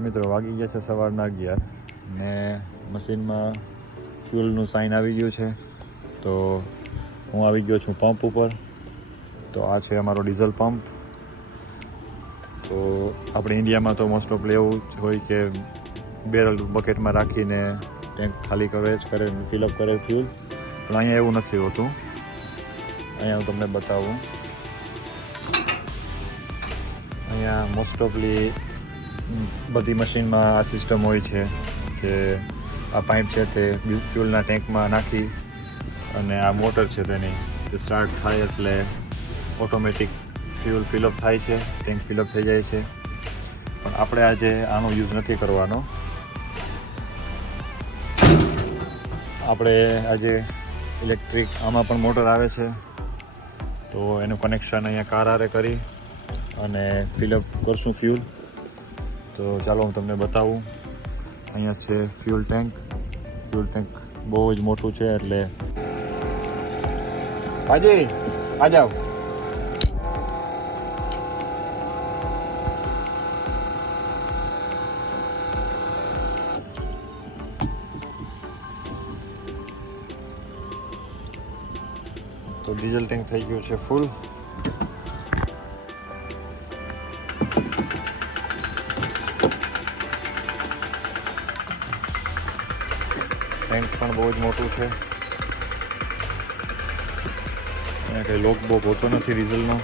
મિત્રો, વાગી ગયા છે સવારના અગિયાર ને મશીનમાં ફ્યુલનું સાઇન આવી ગયું છે. તો હું આવી ગયો છું પંપ ઉપર. તો આ છે અમારો ડીઝલ પંપ તો આપણે ઇન્ડિયામાં તો મોસ્ટ ઓફ એવું જ હોય કે બેરલ બકેટમાં રાખીને ટેન્ક ખાલી કરે જ કરે ફિલઅપ કરે ફ્યુલ પણ અહીંયા એવું નથી હોતું. અહીંયા હું તમને બતાવું. અહીંયા મોસ્ટ ઓફલી બધી મશીનમાં આ સિસ્ટમ હોય છે કે આ પાઇપ છે તે ફ્યુલના ટેન્કમાં નાખી અને આ મોટર છે તેની. તે સ્ટાર્ટ થાય એટલે ઓટોમેટિક ફ્યુલ ફિલઅપ થાય છે ટેન્ક ફિલઅપ થઈ જાય છે. પણ આપણે આજે આનો યુઝ નથી કરવાનો. આપણે આજે ઇલેક્ટ્રિક આમાં પણ મોટર આવે છે. તો એનું કનેક્શન અહીંયા કાર આરે કરી અને ફિલઅપ કરશું ફ્યુલ તો ચાલો હું તમને બતાવું. અહીંયા છે ફ્યુલ ટેન્ક ફ્યુલ ટેન્ક બહુ જ મોટું છે એટલે હાજી, આ જાઓ. તો ડીઝલ ટેન્ક થઈ ગયું છે ફૂલ ટેન્ક પણ બહુ જ મોટું છે. અને કંઈ લોક બહુ હોતો નથી ડીઝલનો